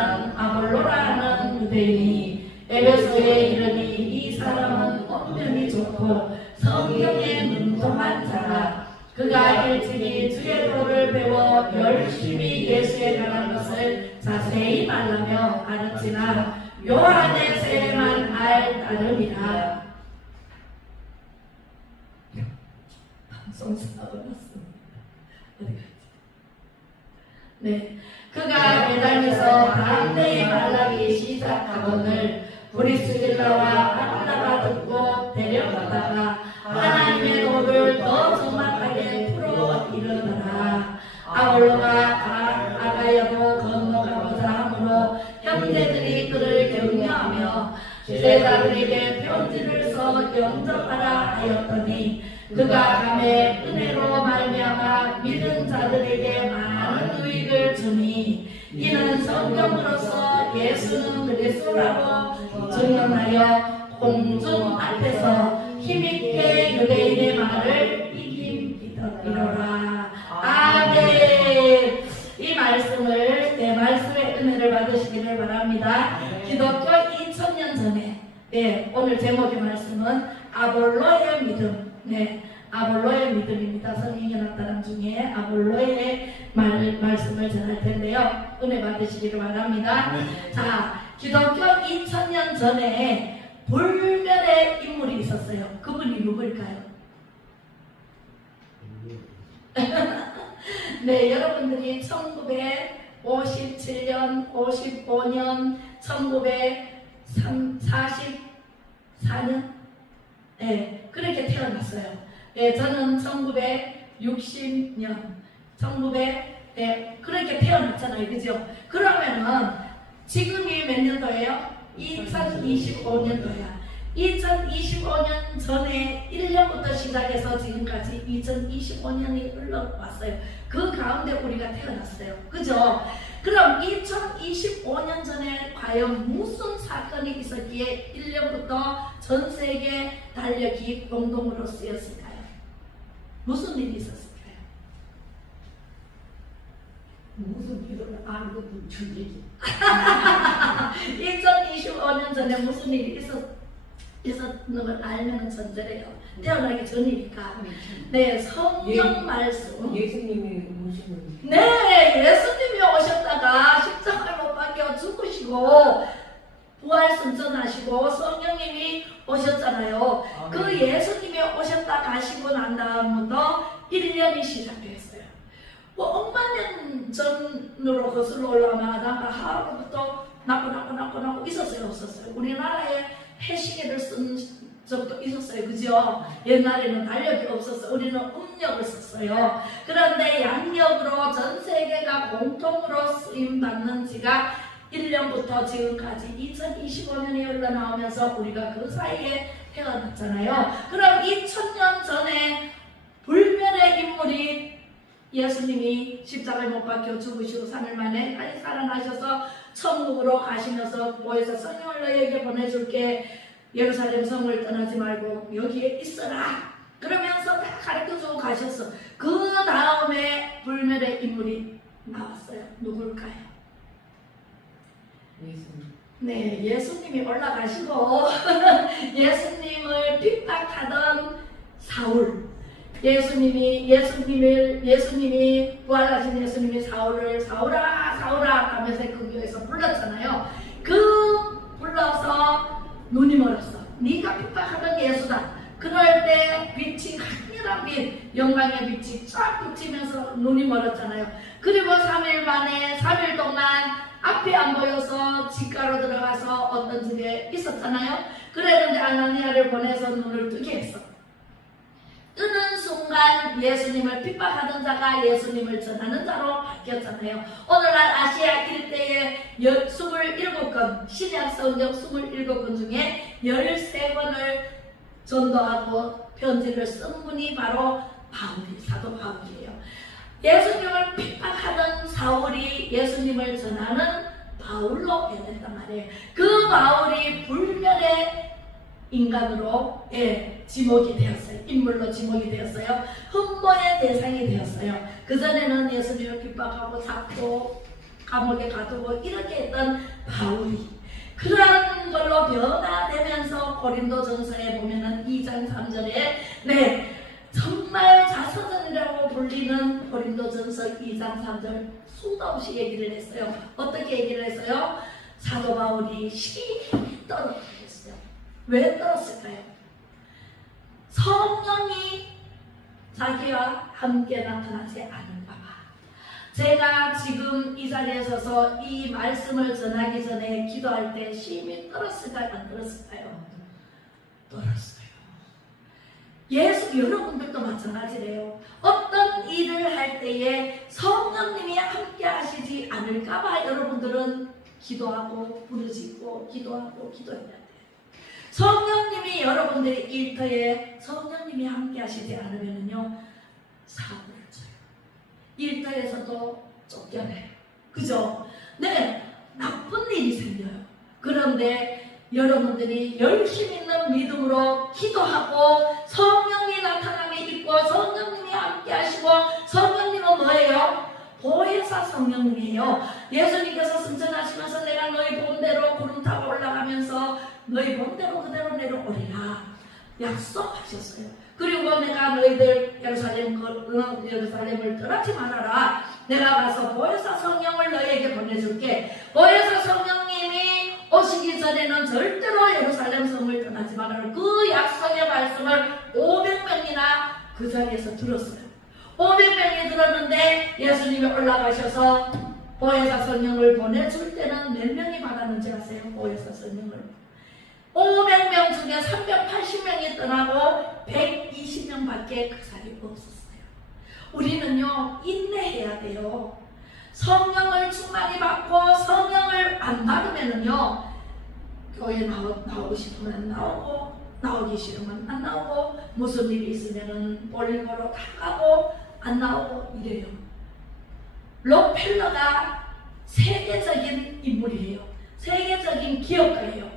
말하는 아볼로라는 유대인이 에베소에 이르니 이 사람은 언변이 좋고 성경에 능통한 자라. 그가 일찍이 주의 도를 배워 열심히 예수에 관한 것을 자세히 말하며 가르치나 요한의 세례만 알 따름이라. 방송사고 났습니다. 네, 그가 매달려서 담대히 말하기 시작하거늘 브리스길라와 아굴라가 듣고 데려가다가 하나님의 도를 더 정확하게 풀어 이르더라. 아볼로가 아가야로 건너가고자 하므로 형제들이 그를 격려하며 제자들에게 편지를 써 영접하라 하였더니 그가 감에 은혜로 말미암아 믿은 자들에게 많은 유익을 주니 이는 성경으로서 예수는 그리스도라고 증언하여 공중 앞에서 힘있게 유대인의 말을 이기리라. 아멘. 이 말씀을 내 말씀의 은혜를 받으시기를 바랍니다. 기독교 2000년 전에 오늘 제목의 말씀은 아볼로의 믿음. 아볼로의 믿음입니다. 성인연합단원 중에 아볼로의 말씀을 전할 텐데요. 은혜 받으시기를 바랍니다. 자, 기독교 2000년 전에 불멸의 인물이 있었어요. 그분이 누구일까요? 네, 여러분들이 1957년, 55년, 1944년 그렇게 태어났어요. 저는 1960년, 그렇게 태어났잖아요. 그죠? 그러면은 지금이 몇 년도예요? 2025년도야. 2025년 전에 1년부터 시작해서 지금까지 2025년이 흘러왔어요. 그 가운데 우리가 태어났어요. 그죠? 그럼 2025년 전에 과연 무슨 사건이 있었기에 1년부터 전 세계 달력이 공동으로 쓰였을까요? 무슨 일이 있었을까요? 무슨 일을 아는 것도 준비지. 2025년 전에 무슨 일이 있었는 걸 알면 전제래요. 태어나기 전이니까. 네, 성경 말씀. 예수님이 오시는. 네, 예수님이 오셨다가 십자가를 못 박혀 죽으시고 부활 선전하시고 성령님이 오셨잖아요. 그 예수님이 오셨다 가시고 난 다음부터 1년이 시작됐어요. 뭐 억만 년 전으로 거슬러 올라가면 아담과 하루부터 낳고 있었어요, 없었어요? 우리나라에 해시계를 쓴 적도 있었어요, 그죠? 옛날에는 달력이 없었어요. 우리는 음력을 썼어요. 그런데 양력으로 전 세계가 공통으로 쓰임 받는 지가 1년부터 지금까지 2025년이 흘러나오면서 우리가 그 사이에 태어났잖아요. 그럼 2000년 전에 불멸의 인물이 예수님이 십자가에 못 박혀 죽으시고 3일 만에 다시 살아나셔서 천국으로 가시면서 보여서 성령을 너희에게 보내줄게. 예루살렘 성을 떠나지 말고 여기에 있어라. 그러면서 다 가르쳐주고 가셨어. 그 다음에 불멸의 인물이 나왔어요. 누굴까요? 예수님. 네, 예수님이 올라가시고 예수님을 핍박하던 사울. 예수님이 부활하신 예수님이 사울을 사울아 하면서 그 교회에서 불렀잖아요. 불러서 눈이 멀었어. 네가 핍박하던 예수다. 그럴 때 빛이 강렬한 빛, 영광의 빛이 쫙 비치면서 눈이 멀었잖아요. 그리고 3일 동안 앞이 안 보여서 집가로 들어가서 어떤 집에 있었잖아요. 그랬는데 아나니아를 보내서 눈을 뜨게 했어. 뜨는 순간 예수님을 핍박하던 자가 예수님을 전하는 자로 바뀌었잖아요. 오늘날 아시아 일대에 27건, 신약 성경 27권 중에 13권을 전도하고 편지를 쓴 분이 바로 사도 바울이에요. 예수님을 핍박하던 사울이 예수님을 전하는 바울로 변했단 말이에요. 그 바울이 불멸의 인간으로 지목이 되었어요. 인물로 지목이 되었어요. 흠모의 대상이 되었어요. 그전에는 예수님을 핍박하고 잡고 감옥에 가두고 이렇게 했던 바울이 그런 걸로 변화되면서 고린도전서에 보면은 2장 3절에 네 정말 자서전이라고 불리는 고린도전서 2장 3절 수도 없이 얘기를 했어요. 어떻게 얘기를 했어요? 사도 바울이 심히 떨었어요. 왜 떨었을까요? 성령이 자기와 함께 나타나지 않을까 봐. 제가 지금 이 자리에 서서 이 말씀을 전하기 전에 기도할 때 심히 떨었을까요? 안 떨었을까요? 떨었어요. 예수 여러분들도 마찬가지래요. 어떤 일을 할 때에 성령님이 함께 하시지 않을까 봐 여러분들은 기도하고 부르짖고 기도하고 기도해야 돼요. 성령님이 여러분들의 일터에 성령님이 함께 하시지 않으면요 사고를 쳐요. 일터에서도 쫓겨나요. 그죠? 네, 나쁜 일이 생겨요. 그런데 여러분들이 열심 있는 믿음으로 기도하고 성령이 나타남이 있고 성령님이 함께 하시고 성령님은 뭐예요? 보혜사 성령님이에요. 예수님께서 승천하시면서 내가 너희 본대로 구름 타고 올라가면서 너희 본대로 그대로 내려오리라 약속하셨어요. 그리고 내가 너희들 예루살렘을 떠나지 말아라. 내가 가서 보혜사 성령을 너희에게 보내줄게. 보혜사 성령님이 오시기 전에는 절대로 예루살렘 성을 떠나지 말아라. 그 약속의 말씀을 500명이나 그 자리에서 들었어요. 500명이 들었는데 예수님이 올라가셔서 보혜사 성령을 보내줄 때는 몇 명이 받았는지 아세요? 보혜사 성령을 500명 중에 380명이 떠나고 120명밖에 그 자리에 없었어요. 우리는요 인내해야 돼요. 성령을 충만히 받고 성령을 안 받으면은요 교회 나오고 싶으면 안 나오고 나오기 싫으면 안 나오고 무슨 일이 있으면은 볼일 보러 다 가고 안 나오고 이래요. 록펠러가 세계적인 인물이에요. 세계적인 기업가예요.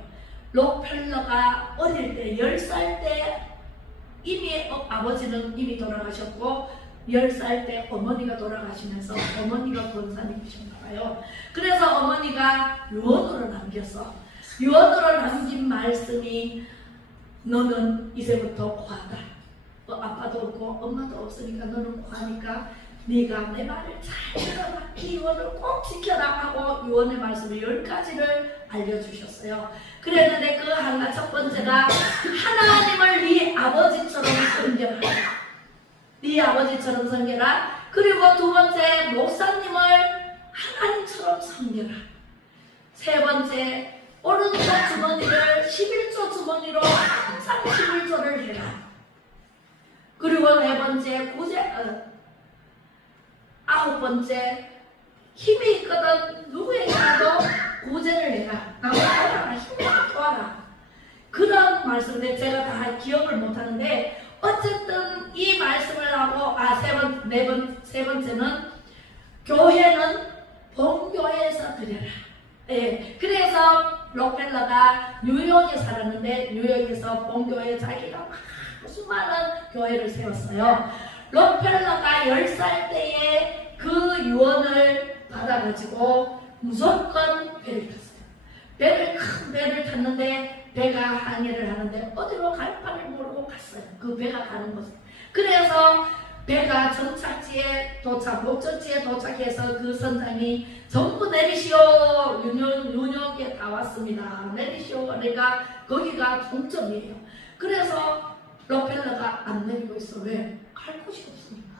록펠러가 어릴 때 10살 때 이미 아버지는 이미 돌아가셨고 10살 때 어머니가 돌아가시면서 어머니가 권사님이셨나봐요. 그래서 어머니가 유언으로 남겼어. 유언으로 남긴 말씀이 너는 이제부터 고하다. 아빠도 없고 엄마도 없으니까 너는 고하니까 네가 내 말을 잘 들어라. 이 유언을 꼭 지켜라 하고 유언의 말씀을 10가지를 알려주셨어요. 그랬는데 그 하나 첫 번째가 하나님을 네 아버지처럼 섬겨라. 네 아버지처럼 섬겨라. 그리고 두 번째 목사님을 하나님처럼 섬겨라. 세 번째 오른쪽 주머니를 11조 주머니로 항상 11조를 해라. 그리고 네 번째 아홉 번째 힘이 있거든 누구에게라도 구제를 해라. 나를 도와라. 힘을 도와라. 그런 말씀인데 제가 다 기억을 못하는데 어쨌든 이 말씀을 하고 세 번째는 교회는 본교회에서 드려라. 예, 그래서 록펠러가 뉴욕에 살았는데 뉴욕에서 본교회 자기가 막 수많은 교회를 세웠어요. 록펠러가 10살 때에 그 유언을 받아가지고 무조건 배를 탔어요. 큰 배를 탔는데 배가 항해를 하는데 어디로 갈 바를 모르고 갔어요. 그 배가 가는 곳에. 그래서 배가 정착지에 목적지에 도착해서 그 선장이 전부 내리시오. 뉴욕에 다 왔습니다. 내리시오. 그러니까 거기가 종점이에요. 그래서 록펠러가 안 내리고 있어. 왜? 갈 곳이 없으니까.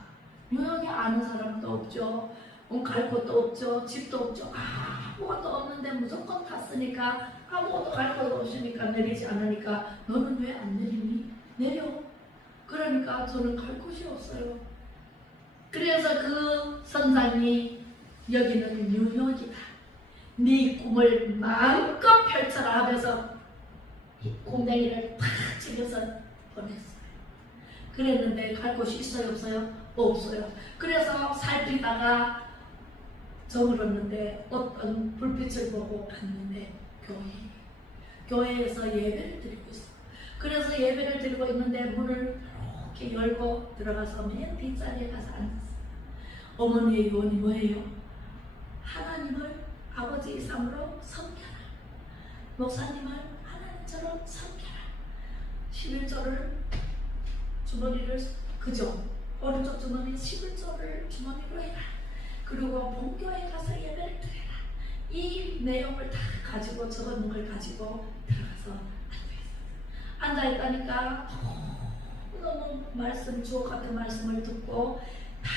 뉴욕에 아는 사람도 없죠. 갈 곳도 없죠. 집도 없죠. 아무것도 없는데 무조건 탔으니까 아무것도 갈 곳 없으니까 내리지 않으니까 너는 왜 안 내리니? 내려. 그러니까 저는 갈 곳이 없어요. 그래서 그 선장이 여기는 뉴욕이다. 네 꿈을 마음껏 펼쳐라 하면서 공댕이를 탁 치면서 보냈어요. 그랬는데 갈 곳이 있어요? 없어요? 없어요. 그래서 살피다가 저물었는데 어떤 불빛을 보고 갔는데 교회에서 예배를 드리고 있어. 그래서 예배를 드리고 있는데 문을 이렇게 열고 들어가서 맨 뒷자리에 가서 앉았어요. 어머니의 유언이 뭐예요? 하나님을 아버지 이상으로 섬겨라. 목사님을 하나님처럼 섬겨라. 11조를 주머니를 그죠? 오른쪽 주머니 11조를 주머니로 해라. 그리고 본교에 가서 예배를 드려라. 이 내용을 다 가지고 적어놓은 걸 가지고 들어가서 앉아있다니까 너무 말씀 주옥 같은 말씀을 듣고 다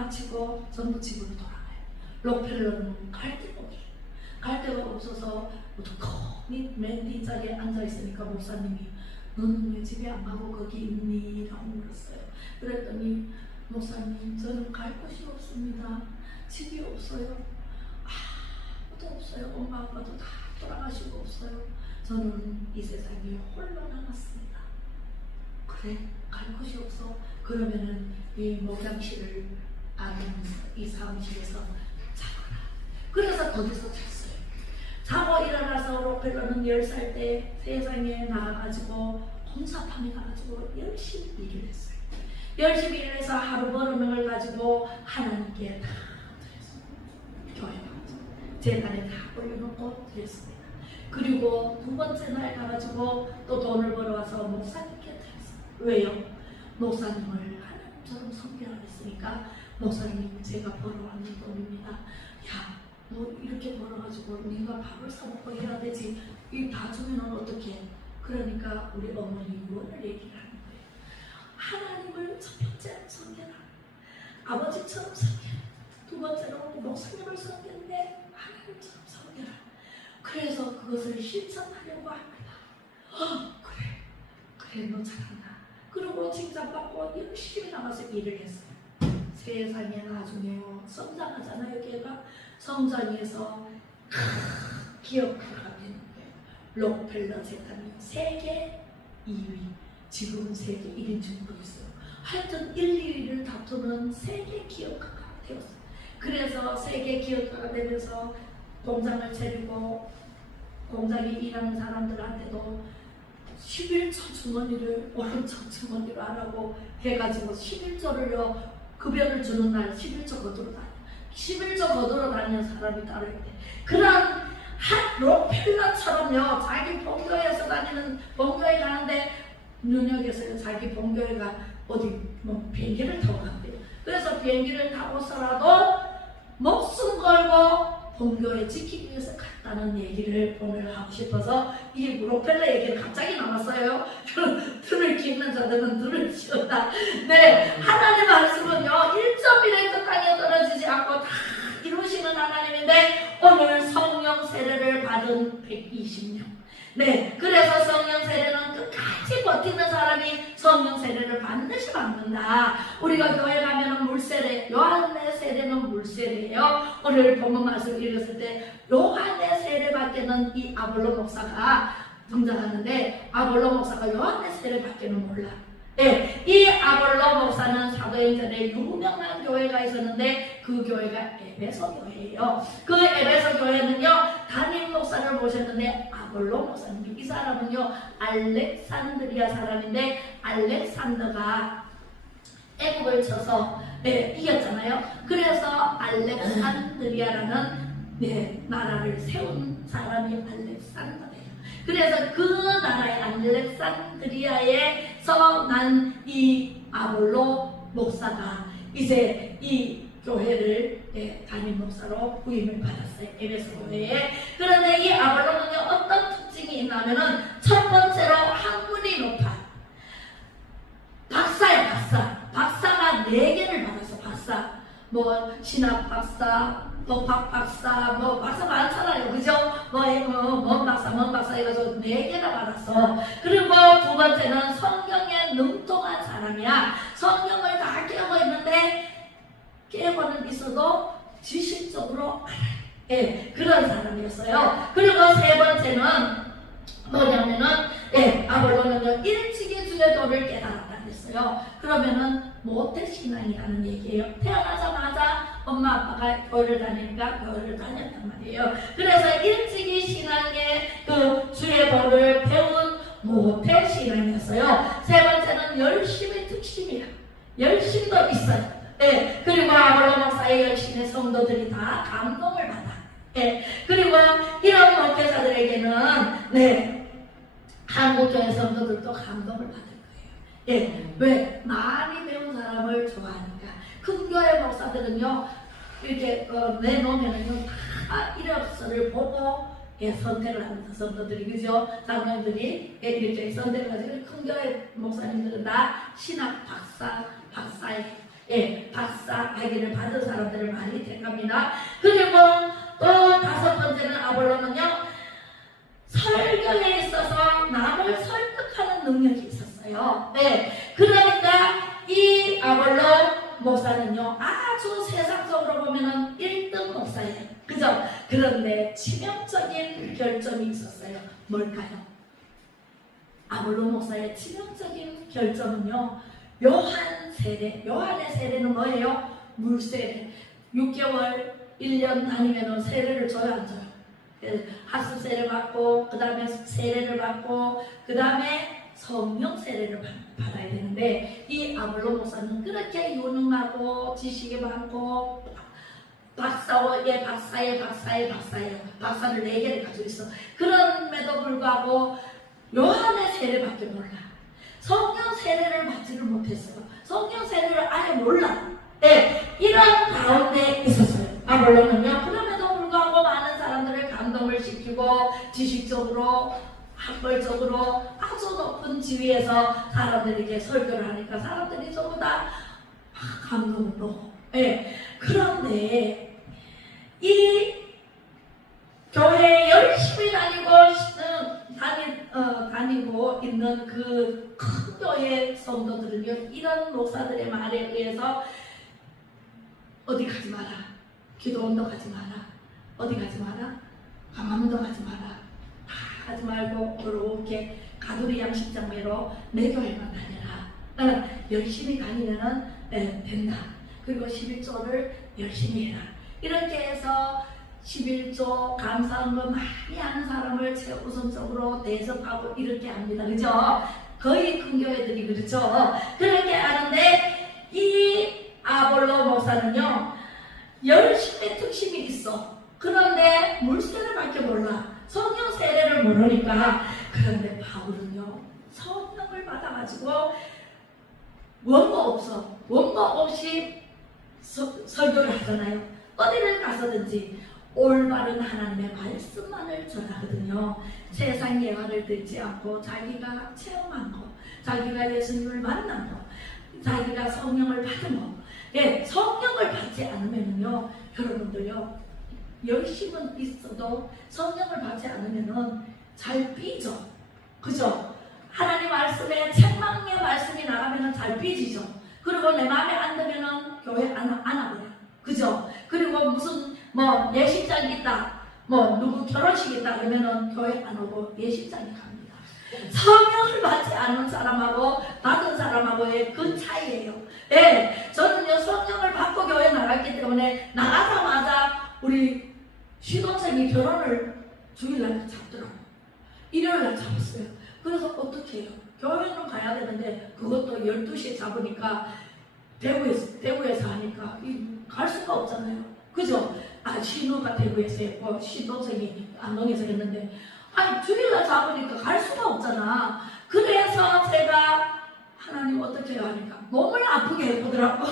마치고 전부 집으로 돌아가요. 록펠러는 갈 데가 없어서 맨 뒷자리에 앉아있으니까 목사님이 너는 왜 집에 안 가고 거기 있니? 라고 물었어요. 그랬더니 목사님 저는 갈 곳이 없습니다. 집이 없어요. 아무도 없어요. 엄마 아빠도 다 돌아가시고 없어요. 저는 이 세상에 홀로 남았습니다. 그래? 갈 곳이 없어? 그러면은 이 목장실을 아는 이 사무실에서 자거라. 그래서 거기서 잤어요. 자고 일어나서 록펠러는 10살 때 세상에 나가가지고 홍사판에 가가지고 열심히 일을 했어요. 열심히 일해서 하루 버는 걸 가지고 하나님께 다 드렸어요. 교회 가서 재단에 다 올려놓고 드렸습니다. 그리고 두 번째 날 가가지고 또 돈을 벌어와서 목사님께 드렸어요. 왜요? 목사님을 하나님처럼 섬기라고 했으니까 목사님 제가 벌어왔는 돈입니다. 야, 너 이렇게 벌어가지고 네가 밥을 사먹고 해야 되지. 이 다 주면 어떡해? 그러니까 우리 어머니 유언을 얘기를 하는 거예요. 하나님을 첫 번째로 섬겨라. 아버지처럼 섬겨라. 두 번째로 목사님을 섬겼는데 하나님처럼 섬겨라. 그래서 그것을 실천하려고 합니다. 그래 너 잘한다. 그리고 칭찬받고 열심히 나가서 일을 했어요. 세상에 나중에요 성장하잖아요. 걔가 성장해서 기업가가 되는 거예요. 록펠러 재단이 세계 2위, 지금은 세계 1인 정도 있어요. 하여튼 1, 2위를 다투는 세계 기업가가 되었어요. 그래서 세계 기업가가 되면서 공장을 차리고 공장에 일하는 사람들한테도 11조 주머니를 오른쪽 주머니로 하라고 해가지고 11조를요 급여를 주는 날 11조 거두러 다녀. 11조 거두러 다니는 사람이 따로 있대. 그런 록펠러처럼요 자기 본교에서 다니는 본교에 가는데 뉴욕에서 자기 본교회가 어디 뭐 비행기를 타고 간대요. 그래서 비행기를 타고서라도 목숨 걸고 본교회 지키기 위해서 갔다는 얘기를 오늘 하고 싶어서 이 록펠러 얘기를 갑자기 나왔어요. 들을 기 있는 자들은 들을지어다. 네, 하나님 말씀은요 1.1의 그 땅에 떨어지지 않고 다 이루시는 하나님인데 오늘 성령 세례를 받은 120명. 네, 그래서 성령 세례는 끝까지 버티는 사람이 성령 세례를 반드시 받는다. 우리가 교회 가면은 물세례, 요한의 세례는 물세례예요. 오늘 본문 말씀 읽었을 때 요한의 세례 밖에는 이 아볼로 목사가 등장하는데 아볼로 목사가 요한의 세례 밖에는 몰라. 네, 이 아볼로 목사는 사도행전에 유명한 교회가 있었는데 그 교회가 에베소 교회예요. 그 에베소 교회는요 담임 목사를 모셨는데 아볼로 목사님, 이 사람은요 알렉산드리아 사람인데 알렉산더가 애국을 쳐서 이겼잖아요. 그래서 알렉산드리아라는 나라를 세운 사람이 알렉산더예요. 그래서 그 나라의 알렉산드리아에서 난 이 아볼로 목사가 이제 이 교회를 담임 목사로 부임을 받았어요. 에베소 교회에. 그런데 이 아볼로는요 어떤 특징이 있냐면은 첫 번째로 학문이 높아. 박사야 박사. 박사가 4개를 받았어. 박사. 뭐 신학 박사, 뭐 박 박사, 뭐 박사 많잖아요. 그죠? 뭔 박사 해가지고 4개나 받았어. 그리고 두 번째는 성경에 능통한 사람이야. 성경을 다 깨고 있는데 깨고는 있어도 지식적으로 알아요. 그런 사람이었어요. 그리고 세 번째는 뭐냐면은 아볼로는요 일찍이 주의 도를 깨달았다 그랬어요. 그러면은 모태신앙이라는 얘기예요. 태어나자마자 엄마 아빠가 교회를 다니니까 교회를 다녔단 말이에요. 그래서 일찍이 신앙의 그 주의 도를 배운 모태신앙이었어요. 세 번째는 열심이 특심이야. 열심도 있어요. 예, 그리고 아볼로 목사의 열심의 성도들이 다 감동을 받아. 예, 그리고 이런 목회자들에게는 한국 교회 성도들도 감동을 받을 거예요. 예, 왜? 많이 배운 사람을 좋아하니까. 큰 교회 목사들은요, 이렇게 내놓으면은요, 다 이력서를 보고 선택을 합니다. 성도들이, 그죠? 장로들이 이렇게 선택을 하죠. 큰 교회 목사님들은 다 신학 박사 학위를 받은 사람들을 많이 택합니다. 그리고 또 다섯 번째는 아볼로는요, 설교에 있어서 남을 설득하는 능력이 있었어요. 그러니까 이 아볼로 목사는요, 아주 세상적으로 보면은 1등 목사예요. 그죠? 그런데 치명적인 결점이 있었어요. 뭘까요? 아볼로 목사의 치명적인 결점은요, 요한의 세례는 뭐예요? 물세례. 6개월, 1년 다니면 세례를 줘요, 안 줘요? 학습 세례 받고, 그 다음에 세례를 받고, 그 다음에 성령 세례를 받아야 되는데, 이 아볼로 목사는 그렇게 유능하고 지식이 많고 박사를 4개를 가지고 있어. 그럼에도 불구하고 요한의 세례밖에 몰라. 성령 세례를 받지를 못했어요. 성령 세례를 아예 몰라. 이런 가운데 있었어요. 아볼로는요. 그럼에도 불구하고 많은 사람들을 감동을 시키고 지식적으로, 학벌적으로 아주 높은 지위에서 사람들에게 설교를 하니까 사람들이 전부 다 감동으로. 그런데 이 교회에 열심히 다니고 있는 그 큰 교회 성도들은요, 이런 목사들의 말에 의해서 어디 가지 마라, 기도원도 가지 마라, 어디 가지 마라, 강남도 가지 마라, 하지 말고 그렇게 가두리 양식장매로 내 교회만 다녀라. 열심히 다니면은 된다. 그리고 11조를 열심히 해라. 이렇게 해서 11조 감사한 거 많이 하는 사람을 최우선적으로 대접하고 이렇게 합니다. 그죠? 거의 큰 교회들이 그렇죠? 그렇게 하는데 이 아볼로 목사는요, 열심히 특심이 있어. 그런데 물세례밖에 몰라. 성령 세례를 모르니까. 그런데 바울은요, 성령을 받아가지고 원고 없이 설교를 하잖아요. 어디를 가서든지 올바른 하나님의 말씀만을 전하거든요. 세상 예화를 듣지 않고 자기가 체험한 거, 자기가 예수님을 만난 거, 자기가 성령을 받은 거. 성령을 받지 않으면요, 여러분들요, 열심은 있어도 성령을 받지 않으면은 잘 삐져. 그죠? 하나님 말씀에 책망의 말씀이 나가면은 잘 삐지죠. 그리고 내 마음에 안 들면은 교회 안 와버려. 그죠? 그리고 무슨 예식장 있다, 누구 결혼식 있다 그러면은 교회 안 오고 예식장에 갑니다. 성령을 받지 않은 사람하고 받은 사람하고의 그 차이예요. 저는요, 성령을 받고 교회 나갔기 때문에 나가자마자 우리 시동생이 결혼을 주일날 잡더라고. 일요일날 잡았어요. 그래서 어떻게 해요? 교회는 가야 되는데 그것도 12시에 잡으니까 대구에서 하니까 갈 수가 없잖아요. 그죠? 신우가 대구에서 했고 시동생이 안동에서 했는데 주일날 잡으니까 갈 수가 없잖아. 그래서 제가 하나님 어떻게 해요 하니까 몸을 아프게 해보더라고.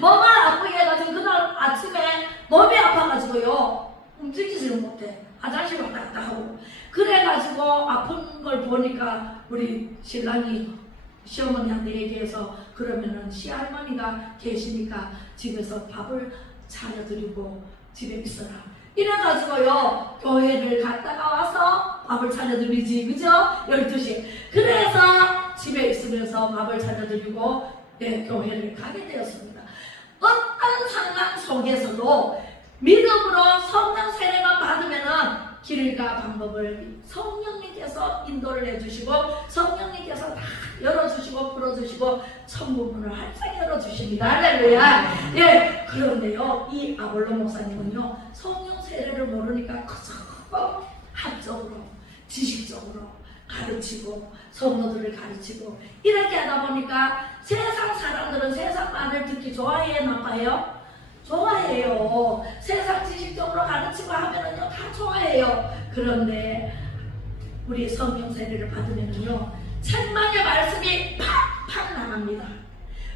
몸을 아프게 해가지고 그날 아침에 몸이 아파가지고요, 움직이지를 못해. 화장실 왔다 갔다 하고. 그래가지고 아픈 걸 보니까 우리 신랑이 시어머니한테 얘기해서, 그러면은 시할머니가 계시니까 집에서 밥을 차려드리고 집에 있어라. 이래가지고요, 교회를 갔다가 와서 밥을 차려드리지. 그죠? 12시. 그래서 집에 있으면서 밥을 차려드리고 교회를 가게 되었습니다. 어떤 상황 속에서도 믿음으로 성령 세례만 받으면은 길과 방법을 성령님께서 인도를 해주시고, 성령님께서 다 열어주시고 풀어주시고 천국문을 활짝 열어주십니다. 할렐루야. 그런데요, 이 아볼로 목사님은요, 성령 세례를 모르니까 그저 학적으로, 지식적으로 가르치고 성도들을 가르치고 이렇게 하다 보니까 세상 사람들은 세상 말을 듣기 좋아해 나빠요? 좋아해요. 세상 지식적으로 가르치고 하면은요 다 좋아해요. 그런데 우리 성령 세례를 받으면은요 천만의 말씀이 팍팍 나갑니다.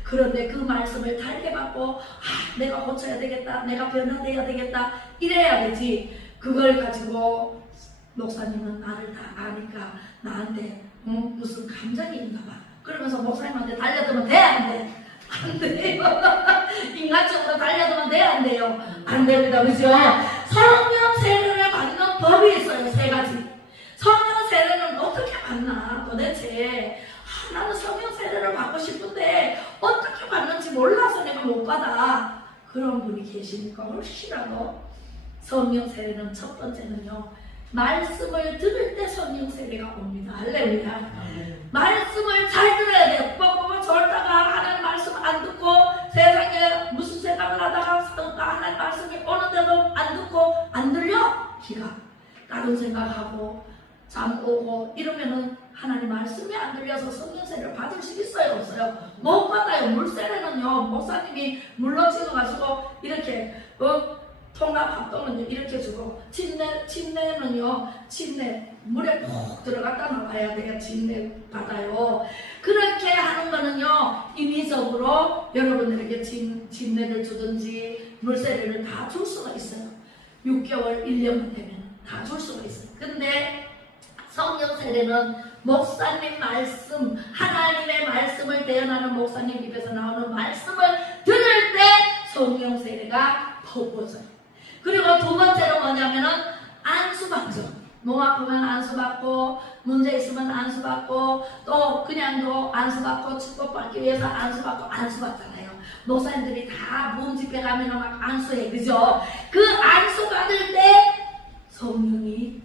그런데 그 말씀을 달게 받고 내가 고쳐야 되겠다, 내가 변화돼야 되겠다 이래야 되지. 그걸 가지고 목사님은 나를 다 아니까 나한테 무슨 감정이 있나 봐. 그러면서 목사님한테 달려들면 돼? 안 돼? 안 돼요. 인간적으로 달려들면 돼? 안 돼요? 안 됩니다. 그죠? 성령 세례를 받는 법이 있어요. 세 가지. 성령 세례는 어떻게 받나 도대체. 나는 성령 세례를 받고 싶은데 어떻게 받는지 몰라서 내가 못 받아. 그런 분이 계시니까 혹시라도 성령 세례는 첫 번째는요 말씀을 들을 때 성령 세례가 옵니다. 할렐루야. 말씀을 잘 들어야 돼요. 뻑뻑 졸다가 하나님 말씀 안 듣고 세상에 무슨 생각을 하다가 하나님 말씀이 오는데도 안 듣고 안 들려? 귀가 다른 생각하고 잠 오고 이러면은 하나님 말씀이 안 들려서 성령 세례를 받을 수 있어요? 없어요? 못 받아요. 물 세례는요 목사님이 물로 찍어가지고 이렇게 통합합동은 이렇게 주고 침례는요 침례 물에 푹 들어갔다 나와야 돼요. 침례 받아요. 그렇게 하는 거는요 임의적으로 여러분들에게 침례를 주든지 물세례를 다 줄 수가 있어요. 6개월 1년만 되면 다 줄 수가 있어요. 근데 성령 세례는 목사님 말씀, 하나님의 말씀을 대언하는 목사님 입에서 나오는 말씀을 들을 때 성령 세례가 퍼부어져요. 그리고 두 번째로 뭐냐면은 안수받죠. 몸 아프면 안수받고 문제 있으면 안수받고 또 그냥도 안수받고 축복받기 위해서 안수받잖아요. 목사님들이 다 모험 집회 가면은 막 안수해. 그죠? 그 안수받을 때 성령이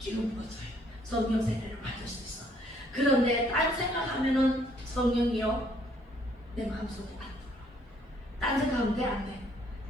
기름 부어져요. 성령 세례를 받을 수 있어. 그런데 딴 생각하면은 성령이요 내 마음속에 안 들어. 딴 생각하면 돼? 안 돼?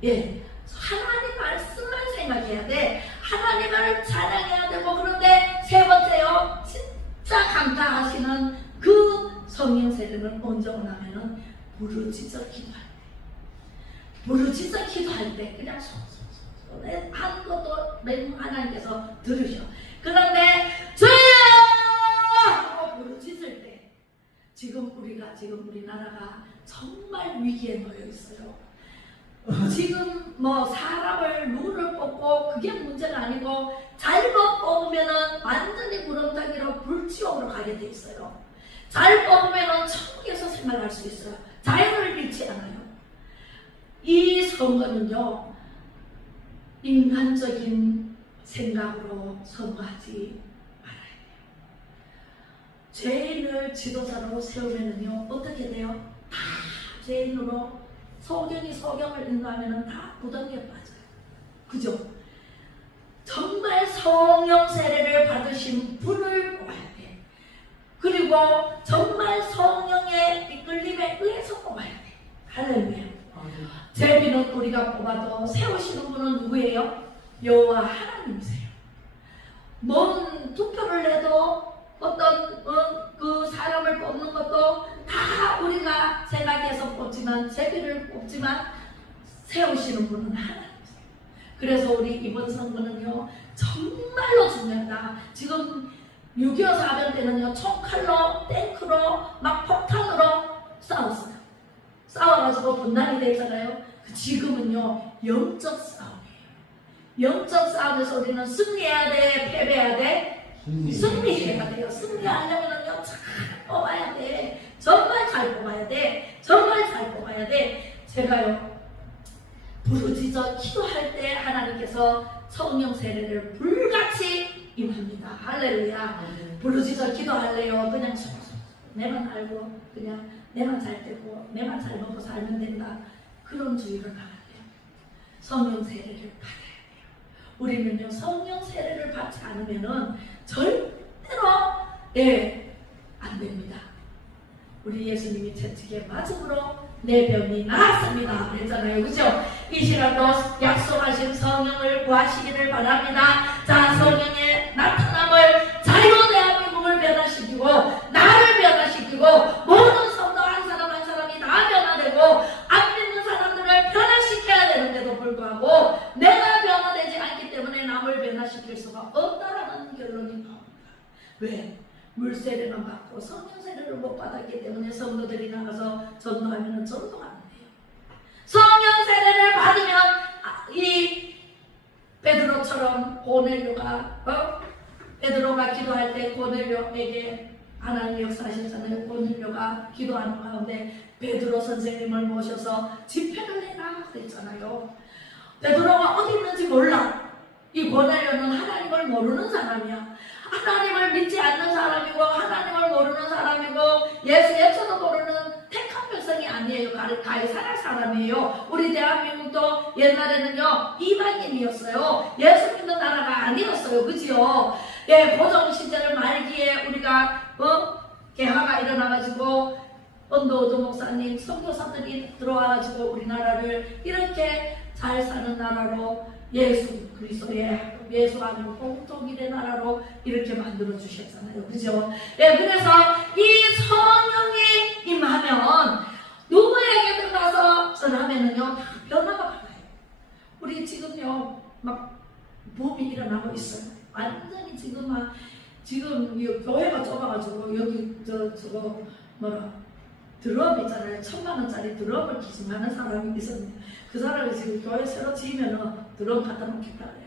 예. 하나님 말씀만 생각해야 돼. 하나님을 찬양해야 되고. 그런데 세 번째요 진짜 감사하시는 그 성령 세례는 언제 오냐면은 부르짖어 기도할 때. 부르짖어 기도할 때 그냥 손에 하는 것도 하나님께서 들으셔. 그런데 주여 하고 부르짖을 때 지금 우리나라가 정말 위기에 놓여 있어요. 지금 뭐 사람을 눈을 뽑고 그게 문제가 아니고 잘못 뽑으면은 완전히 구렁텅이로 불지옥으로 가게 돼 있어요. 잘 뽑으면은 천국에서 생활할 수 있어요. 자연을 잃지 않아요. 이 선거는요 인간적인 생각으로 선거하지 말아야 돼요. 죄인을 지도자로 세우면은요 어떻게 돼요? 다 죄인으로 소경을 인도하면은 다 구덩이에 빠져요. 그죠? 정말 성령 세례를 받으신 분을 뽑아야 돼. 그리고 정말 성령의 이끌림에 의해서 뽑아야 돼. 할렐루야. 제비는 우리가 뽑아도 세우시는 분은 누구예요? 여호와 하나님이세요. 뭔 투표를 해도 어떤 그 사람을 뽑는 것도 다 우리가 생각해서 뽑지만 제비를 뽑지만 세우시는 분은 하나님이세요. 그래서 우리 이번 선거는요 정말로 중요하다. 지금 6.25 사변 때는요 총칼로 탱크로 막 폭탄으로 싸웠어요. 싸워가지고 분단이 되잖아요. 지금은요 영적 싸움이에요. 영적 싸움에서 우리는 승리해야 돼? 패배해야 돼? 승리해야 돼요. 승리하려면요 잘 뽑아야 돼. 정말 잘 뽑아야 돼. 정말 잘 뽑아야 돼. 제가요 부르짖어 기도할 때 하나님께서 성령 세례를 불같이 임합니다. 할렐루야. 부르짖어 기도할래요. 그냥 내만 알고 그냥 내만 잘 되고 내만 잘 먹고 살면 된다. 그런 주의로 나가야 돼요. 성령 세례를 받아야 돼요. 우리는요 성령 세례를 받지 않으면은 절대로 안 됩니다. 우리 예수님이 채찍에 맞음으로 내 병이 나았습니다 그랬잖아요. 그죠? 이 시간도 약속하신 성령을 구하시기를 바랍니다. 자, 성령의 나타남을 자유 대한민국 마음을 변화시킬 수가 없다라는 결론이 나옵니다. 왜? 물세례만 받고 성령 세례를 못 받았기 때문에 성도들이 나가서 전도하면 전도가 안 돼요. 성령 세례를 받으면 이 베드로처럼 베드로가 기도할 때 고넬료에게 하나님 역사하셨잖아요. 고넬료가 기도하는 가운데 베드로 선생님을 모셔서 집회를 해라 그랬잖아요. 베드로가 어디 있는지 몰라. 이 고넬료는 하나님을 모르는 사람이야. 하나님을 믿지 않는 사람이고 하나님을 모르는 사람이고 예수 역사도 모르는 택한 백성이 아니에요. 가이사랴 사람이에요. 우리 대한민국도 옛날에는요 이방인이었어요. 예수 믿는 나라가 아니었어요. 그지요? 예, 고종 시절 말기에 우리가 개화가 일어나가지고 언더우드 목사님 선교사들이 들어와가지고 우리나라를 이렇게 잘 사는 나라로 예수 그리스도의 예수 안에 통일의 나라로 이렇게 만들어 주셨잖아요. 그죠? 예, 그래서 이 성령이 임하면 누구에게든 가서 전하면은요 다 변화가 받아요. 우리 지금요 막 붐이 일어나고 있어요. 완전히 지금 이 교회가 좁아가지고 여기 저거 드럼 있잖아요. 1000만원짜리 드럼을 기증하는 사람이 있었는데 그 사람이 지금 교회 새로 지으면은 드럼 갖다 놓겠다 그래.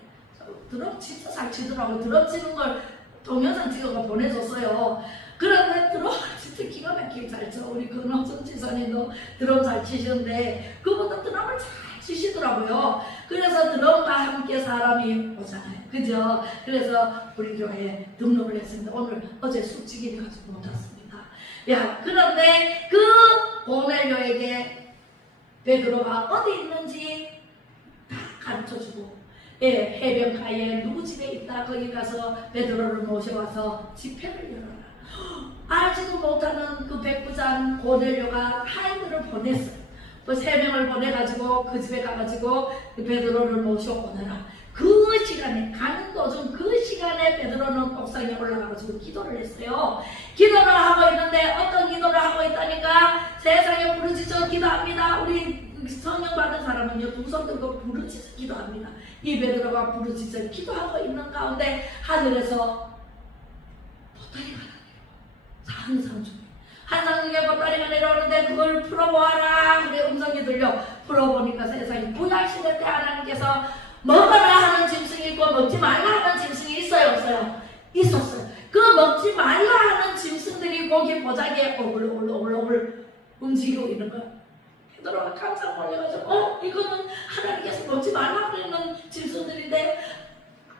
드럼 진짜 잘 치더라고. 드럼 치는 걸 동영상 찍어가 보내줬어요. 그런데 드럼 진짜 기가 막히게 잘 쳐. 우리 근홍선 지사님도 드럼 잘 치시는데 그분도 드럼을 잘 치시더라고요. 그래서 드럼과 함께 사람이 오잖아요. 그죠? 그래서 우리 교회에 등록을 했습니다. 어제 숙직이 가지고 못 왔습니다. 야, 그런데 그 고넬료에게 베드로가 어디 있는지 다 가르쳐주고, 예, 해변가에 누구 집에 있다 거기 가서 베드로를 모셔와서 집회를 열어라. 알지도 못하는 그 백부장 고넬료가 하인들을 보냈어요. 그 3명을 보내가지고 그 집에 가가지고 그 베드로를 모셔오느라 그 시간에 가는 도중 그 시간에 베드로는 옥상에 올라가가지고 기도를 했어요. 기도를 하고 있는데 어떤 기도를 하고 있다니까 세상에 부르짖어 기도합니다. 우리 성령 받은 사람은요 두 손 들고 부르짖어 기도합니다. 이 베드로가 부르짖어 기도하고 있는 가운데 하늘에서 보따리가 항상 중에 한상 중에 보따리가 내려오는데 그걸 풀어보아라 그래 음성이 들려. 풀어보니까 세상에 구약시대 때 하나님께서 먹어라 하는 짐승이 있고 먹지 말라 하는 짐승이 있어요 없어요? 있었어요. 그 먹지 말라 하는 짐승들이 고기 보자기에 오글오글 움직이고 있는 거야. 베드로가 깜짝 놀라가지고 이거는 하나님께서 먹지 말라 그러는 짐승들인데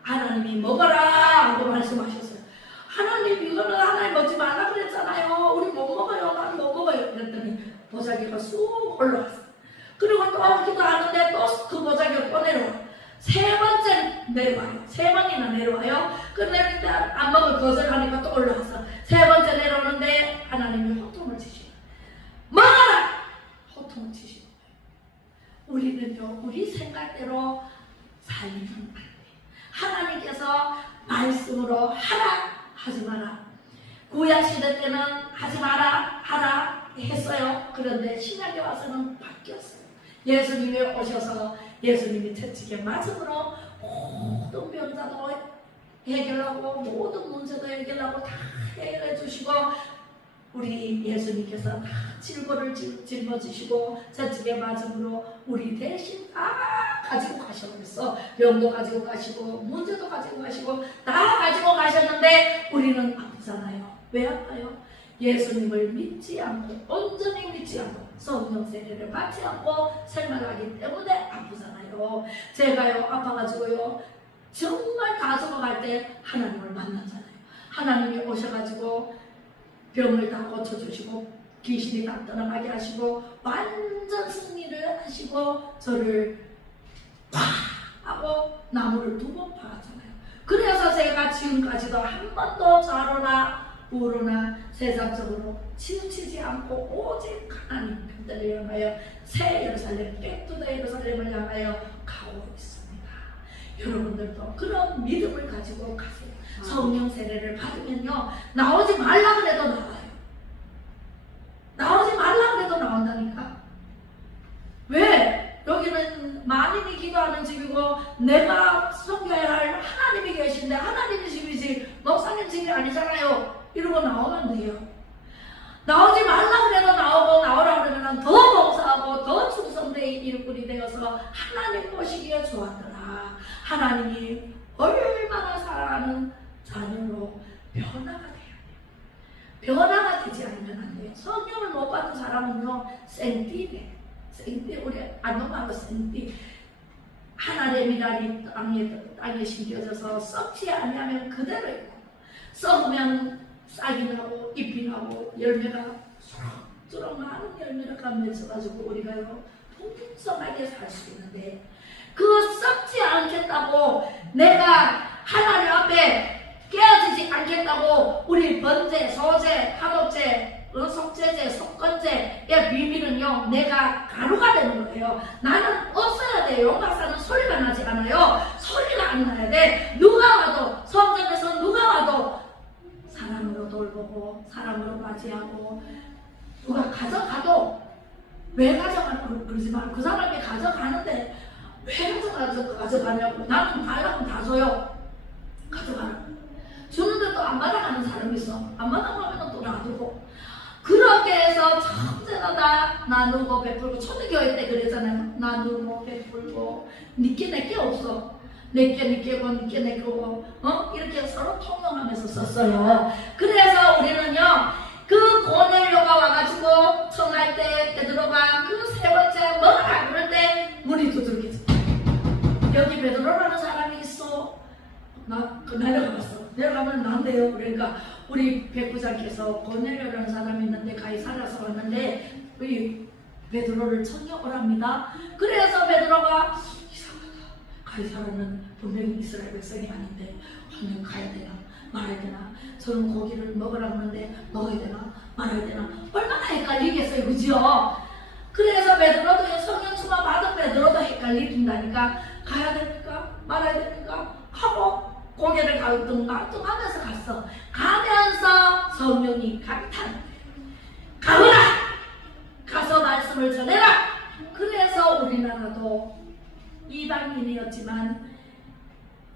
하나님이 먹어라 하고 말씀하셨어요. 하나님 이거는 하나님 먹지 말라 그랬잖아요. 우리 못 먹어요. 난 못 먹어요. 그랬더니 보자기가 쑥 올라왔어. 그리고 또 기도하는데 또 그 보자기가 꺼내려와. 3번째 내려와요. 3번이나 내려와요. 그런데 안 먹을 거절하니까 또 올라왔어. 3번째 내려오는데 하나님이 호통을 치시고 먹어라! 호통을 치시고 우리는요 우리 생각대로 살면 안 돼. 하나님께서 말씀으로 하라 하지 마라. 구약시대 때는 하지 마라 하라 했어요. 그런데 신약에 와서는 바뀌었어요. 예수님이 오셔서 예수님이 채찍에 맞음으로 모든 병자도 해결하고 모든 문제도 해결하고 다 해결해 주시고 우리 예수님께서 다 질고를 짊어지시고 채찍에 맞음으로 우리 대신 다 가지고 가셔버렸어. 병도 가지고 가시고 문제도 가지고 가시고 다 가지고 가셨는데 우리는 아프잖아요. 왜 아파요? 예수님을 믿지 않고 온전히 믿지 않고 성령 세례를 받지 않고 생활하기 때문에 아프잖아요. 제가요 아파가지고요 정말 다 죽어갈 때 하나님을 만나잖아요. 하나님이 오셔가지고 병을 다 고쳐주시고 귀신이 다 떠나가게 하시고 완전 승리를 하시고 저를 팍 하고 나무를 2번 박았잖아요. 그래서 제가 지금까지도 한 번도 좌로나 우로나 세상적으로 치우치지 않고 오직 하나님 편들을 향하여 새 예루살렘 백투더 예루살렘을 향하여 가고 있습니다. 여러분들도 그런 믿음을 가지고 가세요. 성령 세례를 받으면요 나오지 말라 그래도 나와요. 나오지 말라 그래도 나온다니까. 왜? 여기는 만인이 기도하는 집이고 내가 섬겨야 할 하나님 그리고 나오면 돼요. 나오지 말라 그래도 나오고 나오라 그러면 더 봉사하고 더 충성되의 일꾼이 되어서 하나님 보시기에 좋았더라. 하나님이 얼마나 사랑하는 자녀로 변화가 돼요. 변화가 되지 않으면 안 돼요. 성령을 못 받은 사람은요, 생띠래. 생띠, 우리 안동하고 생띠. 하늘의 미랄이 땅에 심겨져서 썩지 아니하면 그대로 있고, 썩으면 싹이 나고 잎이 나고 열매가 수럭수럭 많은 열매가 맺어가지고 우리가요 풍성하게 살 수 있는데, 그 썩지 않겠다고 내가 하나님 앞에 깨어지지 않겠다고 우리 번제, 소제, 화목제, 속제제, 속건제의 비밀은요, 내가 가루가 되는 거예요. 나는 없어야 돼요. 용박사는 소리가 나지 않아요. 소리가 안 나야 돼. 누가 와도, 성전에서 누가 와도 사랑으로 돌보고 사랑으로 맞이하고, 누가 가져가도 왜 가져가냐고 그러지만 그 사람이 가져가는데 왜 가져가냐고. 나는 달라고 다 줘요. 가져가라. 주는데 또 안 받아가는 사람이 있어. 안 받아가면 또 놔두고. 그렇게 해서 언제나 다 나누고 베풀고, 초대교회 때 그랬잖아요. 나누고 베풀고, 니께 내게 없어. 내게 니께고 니께 내게고, 이렇게 서로 통용하면서 썼어요. 그래서 우리는요, 그 고넬료가 와가지고 청할 때 베드로가 그 세 번째 뭐라 그럴 때 문이 두들기죠. 여기 베드로라는 사람이 있어. 내려가봤어. 내려가면 난데요. 그러니까 우리 백부장께서 고넬료라는 사람이 있는데 가히 살아서 왔는데 우리 베드로를 청력을합니다. 그래서 베드로가 이상하다. 가히 살아는 분명히 이스라엘 백성이 아닌데 하늘 가야 되나 말아야 되나, 저는 고기를 먹으라 하는데 먹어야 되나 말아야 되나, 얼마나 헷갈리겠어요. 그죠? 그래서 베드로도 성령 충만 받은 베드로도 헷갈린다니까. 가야 됩니까 말아야 됩니까 하고 고개를 가뚱하면서 갔어. 가면서 성령이 감탄, 가거라! 가서 말씀을 전해라! 그래서 우리나라도 이방인이었지만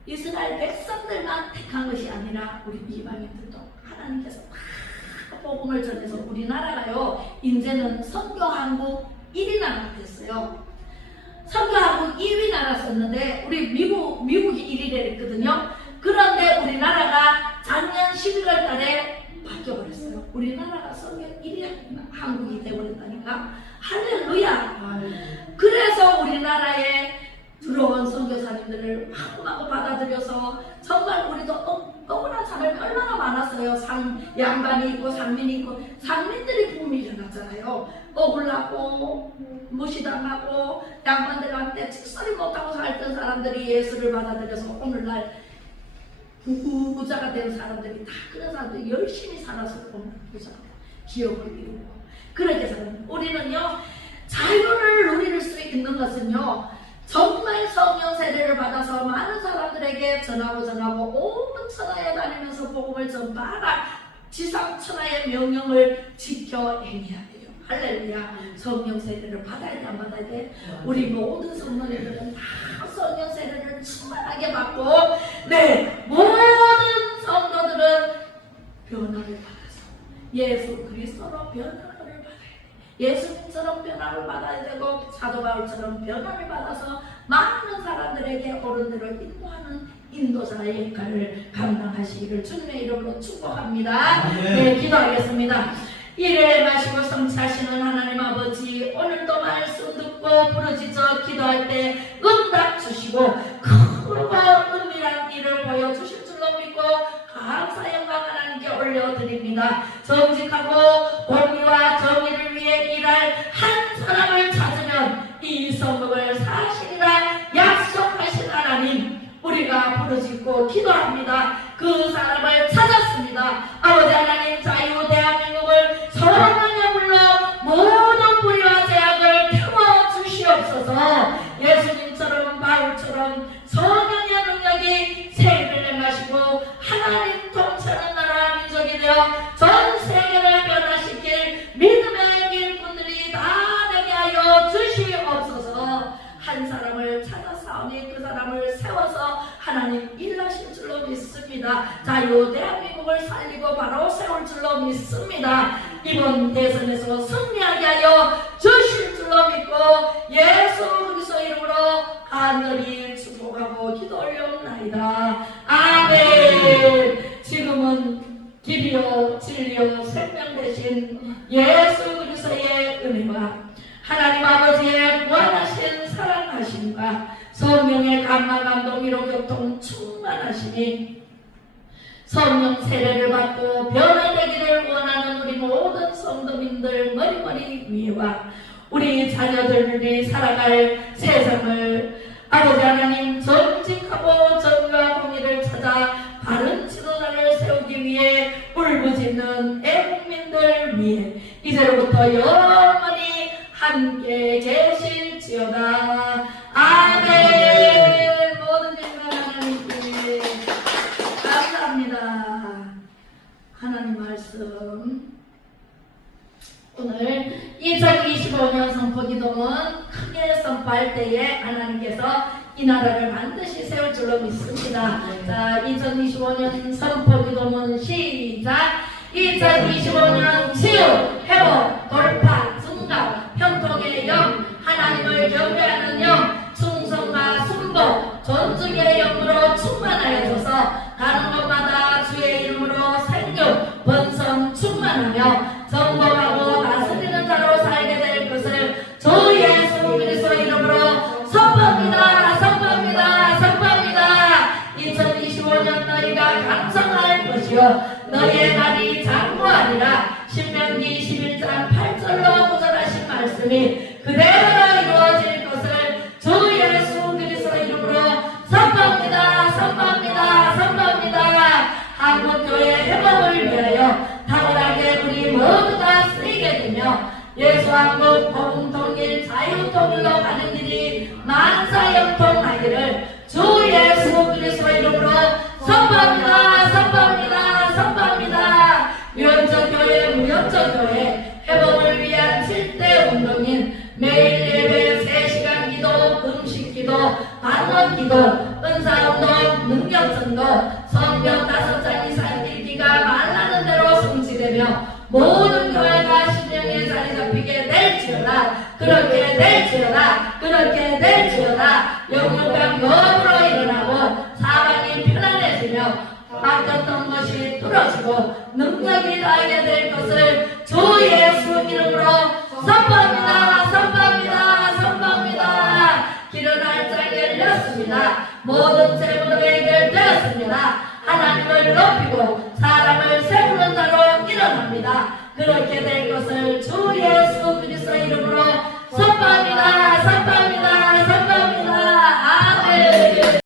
이스라엘 백성들만 택한 것이 아니라 우리 이방인들도 하나님께서 다 복음을 전해서 우리나라가요, 이제는 선교한국 1위 나라가 됐어요. 선교한국 2위 나라였었는데 우리 미국이 1위 됐거든요. 그런데 우리나라가 작년 11월 달에 바뀌어버렸어요. 우리나라가 선교 1위 한국이 되어버렸다니까. 할렐루야. 그래서 우리나라에 들어온 선교사님들을 마구마구 받아들여서 정말 우리도 억울한 사람이 얼마나 많았어요. 양반이 있고 상민이 있고, 상민들이 붐이 일어났잖아요. 억울하고 무시당하고 양반들한테 직설이 못하고 살던 사람들이 예수를 받아들여서 오늘날 부자가 된 사람들이 다 그런 사람들이 열심히 살아서 오늘 부자가 기업을 이루고 그렇게 사는. 우리는요, 자유를 누릴 수 있는 것은요, 정말 성령 세례를 받아서 많은 사람들에게 전하고 온 천하에 다니면서 복음을 전파하라. 지상 천하의 명령을 지켜 행해야 돼요. 할렐루야. 성령 세례를 받아야 돼, 안 받아야 돼? 우리 모든 성도님들은 다 성령 세례를 충만하게 받고, 네, 모든 성도들은 변화를 받아서 예수 그리스도로 변화를 받아야 돼. 예수님처럼 변화를 받아야 되고 사도 바울처럼 변화를 받아서 많은 사람들에게 옳은 대로 인도하는 인도자의 역할을 감당하시기를 주님의 이름으로 축복합니다. 네, 기도하겠습니다. 이를 마시고 성취하시는 하나님 아버지, 오늘도 말씀 듣고 부르짖어 기도할 때 응답 주시고 크고 은밀한 일을 보여주실 줄로 믿고 감사 영광 하나님께 올려드립니다. 정직하고 공의와 정의를 위해 일할 한 사람을 찾으면 이 성공을 사실이라 약속하신 하나님, 우리가 부르짖고 기도합니다. 그 사람을 찾았습니다. 아버지 하나님, 자유 대한민국을 성령의 불러 모든 불의와 제약을 태워주시옵소서. 예수님처럼 바울처럼 성령의 능력이 세계를 행하시고 하나님 통치하는 나라 민족이 되어 전 세계를 변화시킬 믿음의 일꾼들이 다 되게 하여 주시옵소서. 한 사람을 찾아싸우니 그 사람을 세워서 하나님 일하실 줄로 믿습니다. 자유 대한민국을 복음을 살리고 바로 세울 줄로 믿습니다. 이번 대선에서 승리하게 하여 주실 줄로 믿고 예수 그리스도 이름으로 간절히 축복하고 기도 올려옵나이다. 아멘. 지금은 길이요 진리요 생명 되신 예수 그리스도의 은혜와 하나님 아버지의 무한하신 사랑하심과 성령의 감화 감동 위로 교통 충만하시니 성령 세례를 받고 변화되기를 원하는 우리 모든 성도민들 머리머리 위에와 우리 자녀들이 살아갈 세상을 아버지 하나님 정직하고 정의와 공의를 찾아 바른 지도자를 세우기 위해 울부짖는 애국민들 위해 이제로부터 영원히 함께 계실지어다. 아멘. 모든 영광 하나님께 감사합니다. 하나님 말씀 오늘 2025년 선포기도문 크게 선포할 때에 하나님께서 이 나라를 반드시 세울 줄로 믿습니다. 자, 2025년 선포기도문 시작. 2025년 치유, 회복, 돌파, 증가, 형통의 영, 하나님을 경배하는 영, 충성과 순복, 존중의 영으로 충만하여줘서 가는 곳마다 주의 이름으로 생육, 번성 충만하며 정복하고 다스리는 자로 살게 될 것을 주 예수 그리스도 이름으로 선포합니다. 선포합니다. 선포합니다. 2025년 너희가 강성할 것이요 너희의 말이 장구하리라. 신명기 21장 8절로 구절하신 말씀이 그대로 이루어질 것을 주 예수 그리스도 이름으로 선포합니다. 선포합니다. 선포합니다. 한국교회 회복을 위하여 탁월하게 우리 모두가 쓰이게 되며 예수한국 복음통일 자유통일로 가는 길이 만사형통하기를 주 예수 그리스도 이름으로 선포합니다. 선포합니다. 선포합니다. 유연적교회 무연적교회 회복을 위한 7대 운동인 매일 예배 3시간 기도 음식기도 반원기도 은사운동 능력전도 성경 5장 이상 읽기가 말하는 대로 성취되며 모든 교회가 신령에 자리 잡히게 될지어다. 그렇게 될지어다. 그렇게 될지어다. 영육간 거업으로 일어나고 사방이 편안해지며 막혔던 것이 뚫어지고 능력이 나게 될 것을 주 예수 이름으로 선포합니다. 선포합니다. 선포합니다. 길은 활짝 열렸습니다. 모든 재물도 해결되었습니다. 하나님을 높이고 사람을 세우는 자로 일어납니다. 그렇게 될 것을